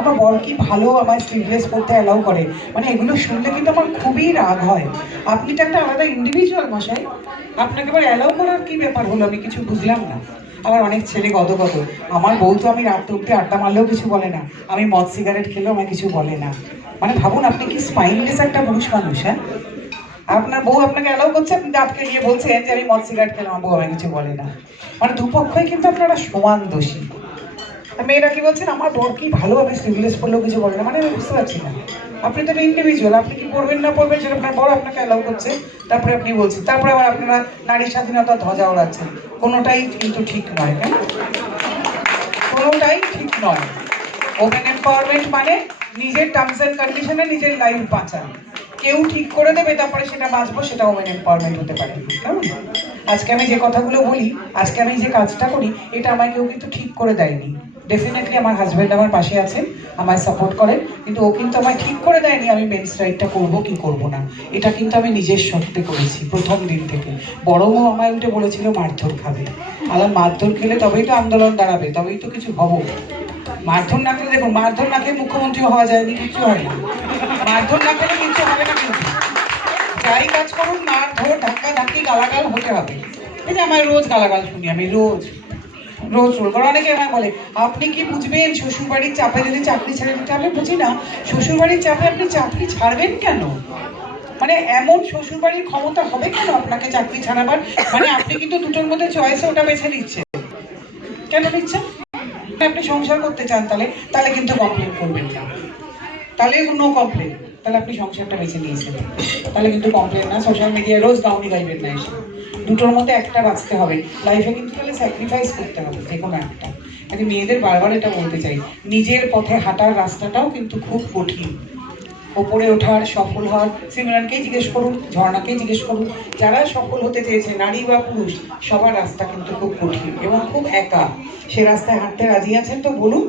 আমার বর কি ভালো আমার স্লিভলেস পড়তে অ্যালাউ করে, মানে এগুলো শুনলে কিন্তু আমার খুবই রাগ হয়। আপনি তো একটা আলাদা ইন্ডিভিজুয়াল মশাই, আপনাকে আবার অ্যালাউ করার কি ব্যাপার হলো আমি কিছু বুঝলাম না। আবার অনেক ছেলে গদগদ, আমার বউ তো আমি রাত অব্দি আড্ডা মারলেও কিছু বলে না, আমি মদ সিগারেট খেলেও আমায় কিছু বলে না। মানে ভাবুন আপনি কি স্পাইনলেস একটা পুরুষ মানুষ। হ্যাঁ, আপনার বউ আপনাকে অ্যালাউ করছে, আপনি দাঁতকে নিয়ে বলছেন যে আমি মদ সিগারেট খেলাম, আমার বউ আমায় কিছু বলে না। মানে দুপক্ষই কিন্তু আপনারা সমান দোষী। মেয়েরা কি বলছেন আমার বর কি ভালো আমি স্লিভলেস পড়লেও কিছু বলে না, মানে আমি বুঝতে পারছি না। আপনি তো ইন্ডিভিজুয়াল, আপনি কি পড়বেন না পড়বেন সেটা আপনার বর আপনাকে অ্যালাউ করছে, তারপরে আপনি বলছেন, তারপরে আবার আপনারা নারী স্বাধীনতা ধ্বজা ওড়াচ্ছেন। কোনোটাই কিন্তু ঠিক নয়, কেন কোনোটাই ঠিক নয়। ওমেন এম্পাওয়ারমেন্ট মানে নিজের টার্মস এন্ড কন্ডিশনে নিজের লাইফ বাঁচা। কেউ ঠিক করে দেবে তারপরে সেটা বাঁচবো, সেটা ওমেন এম্পাওয়ারমেন্ট হতে পারে। কেমন আজকে আমি যে কথাগুলো বলি, আজকে আমি যে কাজটা করি, এটা আমায় কেউ কিন্তু ঠিক করে দেয়নি। ডেফিনেটলি আমার হাজব্যান্ড আমার পাশে আছে, আমায় সাপোর্ট করে, কিন্তু ও কিন্তু আমায় ঠিক করে দেয়নি আমি মেন্স রাইটটা করবো কি করবো না। এটা কিন্তু আমি নিজের শর্তে করেছি প্রথম দিন থেকে। বড় ও আমায় উল্টে বলেছিল মারধর খাবে, আবার মারধর খেলে তবেই তো আন্দোলন দাঁড়াবে, তবেই তো কিছু হবো। মারধর না খেলে, দেখুন মারধর না খেলে মুখ্যমন্ত্রী হওয়া যায়নি, কিচ্ছু হয় না। মারধর না খেলে কিচ্ছু হবে না, কিন্তু যাই কাজ করুন মারধর ধাক্কা ধাক্কি গালাগাল হতে হবে। এই যে আমার রোজ গালাগাল শুনি, আমি রোজ রোজ রোজ কারণ অনেকে আমায় বলে আপনি কি বুঝবেন শ্বশুরবাড়ির চাপে যদি চাকরি ছেড়ে দিতে। আমি বুঝি না শ্বশুরবাড়ির চাপে আপনি চাকরি ছাড়বেন কেন, মানে এমন শ্বশুরবাড়ির ক্ষমতা হবে কেন আপনাকে চাকরি ছাড়াবার। মানে আপনি কিন্তু দুটোর মধ্যে চয়েসে ওটা বেছে নিচ্ছেন, কেন নিচ্ছেন? আপনি সংসার করতে চান তাহলে তাহলে কিন্তু কমপ্লেন করবেন না, তাহলে নো কমপ্লেন। তাহলে আপনি সংসারটা বেছে নিয়েছেন, তাহলে কিন্তু কমপ্লেন না। সোশ্যাল মিডিয়ায় রোজ গাউনি গাইবেন না এসে। দুটোর মধ্যে একটা বাঁচতে হবে লাইফে, কিন্তু তাহলে স্যাক্রিফাইস করতে হবে যে কোনো একটা। আমি মেয়েদের বারবার এটা বলতে চাই, নিজের পথে হাঁটার রাস্তাটাও কিন্তু খুব কঠিন। ওপরে ওঠার সফল হওয়ার, সিমরানকেই জিজ্ঞেস করুন, ঝর্ণাকেই জিজ্ঞেস করুন, যারা সফল হতে চেয়েছে নারী বা পুরুষ, সবার রাস্তা কিন্তু খুব কঠিন এবং খুব একা। সে রাস্তায় হাঁটতে রাজি আছেন তো বলুন,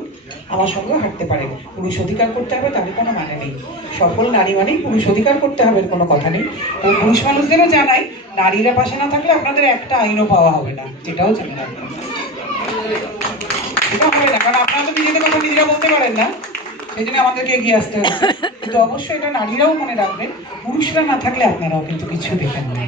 আমার সঙ্গেও হাঁটতে পারে। পুরুষ অধিকার করতে হবে তাদের কোনো মানে নেই। সফল নারী মানেই পুরুষ অধিকার করতে হবে, কোনো কথা নেই। ও পুরুষ মানুষদেরও জানাই, নারীরা পাশে না থাকলে আপনাদের একটা আইনও পাওয়া হবে না, এটাও জেনে রাখবেন। এটা হবে না, কারণ আপনারা তো নিজেদের কথা নিজেরা বলতে পারেন না, সেই জন্য আমাদেরকে এগিয়ে আসতে হচ্ছে। কিন্তু অবশ্যই এটা নারীরাও মনে রাখবেন, পুরুষরা না থাকলে আপনারাও কিন্তু কিছু দেখেন না।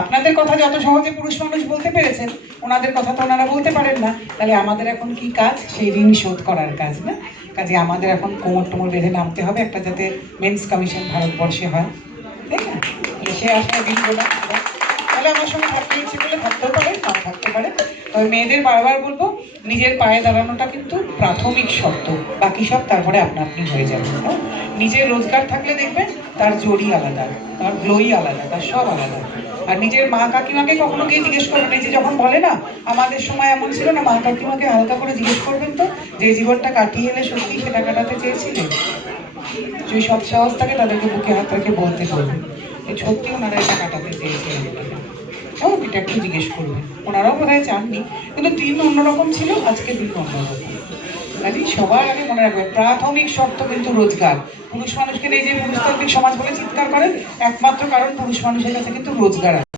আপনাদের কথা যত সহজে পুরুষ মানুষ বলতে পেরেছেন, ওনাদের কথা তো ওনারা বলতে পারেন না। তাহলে আমাদের এখন কি কাজ? সেই ঋণ শোধ করার কাজ না? কাজে আমাদের এখন কোমর টোমর বেঁধে নামতে হবে, একটা যাতে মেন্স কমিশন ভারতবর্ষে হয়, তাই না? সে আশায় দিনগুলো তাহলে আমার সঙ্গে থাকতে ইচ্ছে করলে থাকতেও পারে, নাও থাকতে পারে। তবে মেয়েদের বারবার বলবো, নিজের পায়ে দাঁড়ানোটা কিন্তু প্রাথমিক শর্ত, বাকি সব তারপরে আপনা আপনি হয়ে যাবে। নিজের রোজগার থাকলে দেখবেন তার জড়ি আলাদা, তার গ্লোই আলাদা, তার সব আলাদা। আর নিজের মা কাকিমাকে কখনো গিয়ে জিজ্ঞেস করবেন, এই যে যখন বলে না আমাদের সময় এমন ছিল না, মা কাকিমাকে হালকা করে জিজ্ঞেস করবেন তো, যে জীবনটা কাটিয়ে এলে সত্যি সেটা কাটাতে চেয়েছিলেন। যদি সৎ সাহস থাকে তাদেরকে বুকে হাত রেখে বলতে বলবেন সত্যি ওনারা এটা কাটাতে চেয়েছিলেন। এটা একটু জিজ্ঞেস করবেন, ওনারাও বোধহয় চাননি, কিন্তু দিন অন্যরকম ছিল, আজকে দিন অন্যরকম। কাজেই সবার আগে মনে রাখবেন প্রাথমিক শর্ত কিন্তু রোজগার। পুরুষ মানুষকে নিয়ে যে পুরুষতান্ত্রিক সমাজ বলে চিৎকার করেন, একমাত্র কারণ পুরুষ মানুষের কাছে কিন্তু রোজগার আছে।